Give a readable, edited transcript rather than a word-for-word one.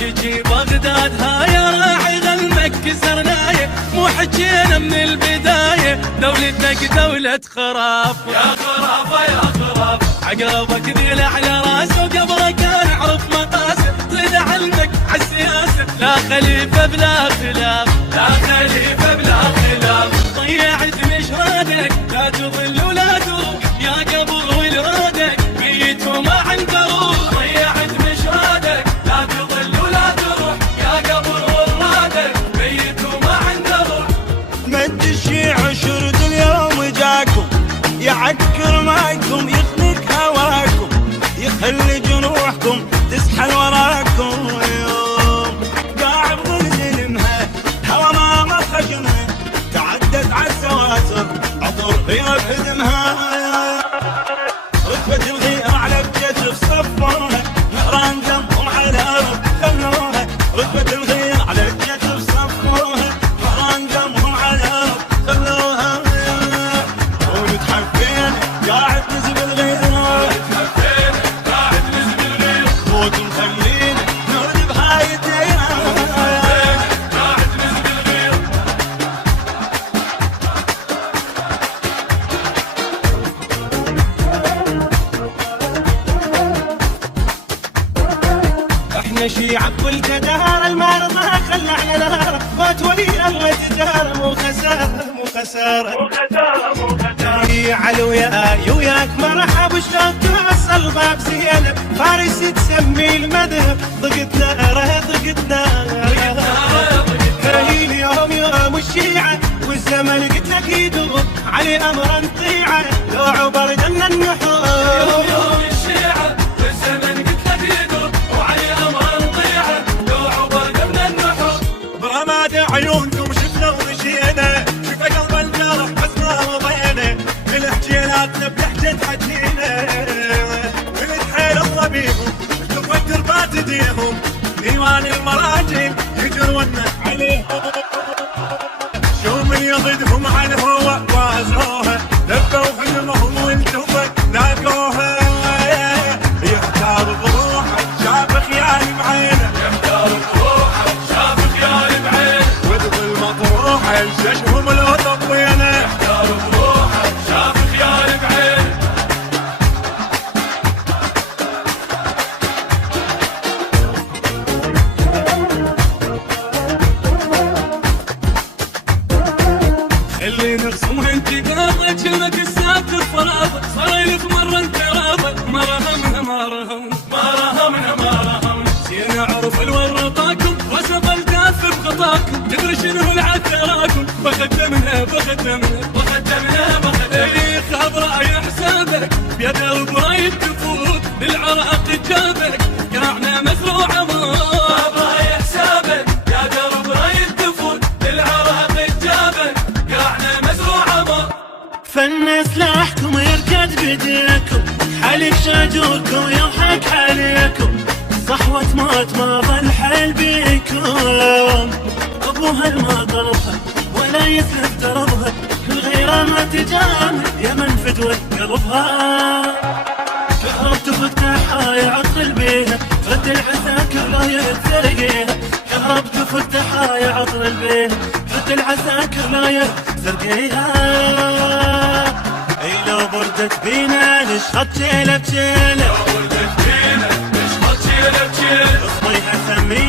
تجي بغداد هاي راعي غلمك كسرنايه، مو حكينا من البدايه دولتك دولة خراف. يا خرافه يا خراف عقربك ذيل على راسه، وقبله كان عرف مقاسه، زيد علمك عالسياسه لا خليفه بلا خلاف، لا خليفه بلا خلاف. ضيعت مشرادك لا تضل ولا تروح، يا قبر ولرادك بيت وما عنده روح. ضيعت مشرادك لا تضل ولا تروح، يا قبر ولرادك بيت وما عنده روح. مد الشيعة شرد اليوم جاكم، يعكر معكم يخنق هواكم، يخلي جروحكم تسحل وراكم. يوم قاعد ظلمها هوا ما خشمها، تعدت عالسواتر عطر غيرة بهدمها. رتبة الغيرة على بجد صفوها، نهران دمهم على الأرض خلوها. رتبة الغيرة على بجد صفوها، نهران دمهم على الأرض خلوها. ونتحفين قاعد نزب الغيرة، نتحفين قاعد نزب الغيرة، موت مخلينا نرد بهاي الديرة. قاعد نزب الغيرة. احنا شيعة بكل جدارة، المرضى خلعنا نار، فات ولي الله تجارة، مو خسارة مو خسارة مو خسارة مو خسارة. يا علو يا وياك مرحب، شلون توصل باب زينب، فارس تسمي المذهب، ضقت ناره ضقت ناره. هي اليوم يوم الشيعة، والزمن قلت لك يدور علي امرا طيعة، لو عبر جنة النحور. يوم الشيعة والزمن قلت لك يدور، وعلي امرا طيعة لو عبر جنة النحور. برماد عيونكم شفنا ومشينا، شفا قلب الجرح بس ما رضينا، الحجيلاتنا بلحجة حجينا، ونتحيل الله بيهم تفت دربات ايديهم، ديوان المراجل يجرونا عليهم. شو من يضدهم على الهوى وازروها، دبوا حلمهم والتوبة لاقوها. يختار بروحه شاف خيال بعينه، يختار بروحه شاف خيال بعينه، وذب مطروحه ششهم لو طبينا. يختار بروحه شاف خيال بعينه. اللي نرسم انتقاضك شلك السابق الفراغ، صايلك مرة انتراضك، ما رهمنا ما رهمنا ما رهمنا ما رهمنا. سيرنا عرف الورطاكم وسط الجاف بخطاكم، تدري شنو العثراكم، بخدمنا بخدمنا بخدمنا بخدمنا. اللي خاب راي حسابك بيد البرايد تفوت، للعراق جابك قرعنا مزروع مار. خاب راي حسابك بيد البرايد تفوت، للعراق جابك قرعنا مزروع مار. فن سلاحكم يركض بديكم، حليف شجوركم يضحك عليكم، صحوة موت ما ظل حل بيكم. ابوها ما ضربها ولا يسلف دربها، الغيرة ما تجامل يا من فدوة قلبها. كهرب تفتحها يعطل بيها، رد العساكر لا يتسرقيها. كهرب تفتحها يعطل بيها، رد العساكر لا يتسرقيها. اي لو بردت بينا نشخط جيله بجيله، لو بردت بينا نشخط جيله بجيله، اصبيها سمي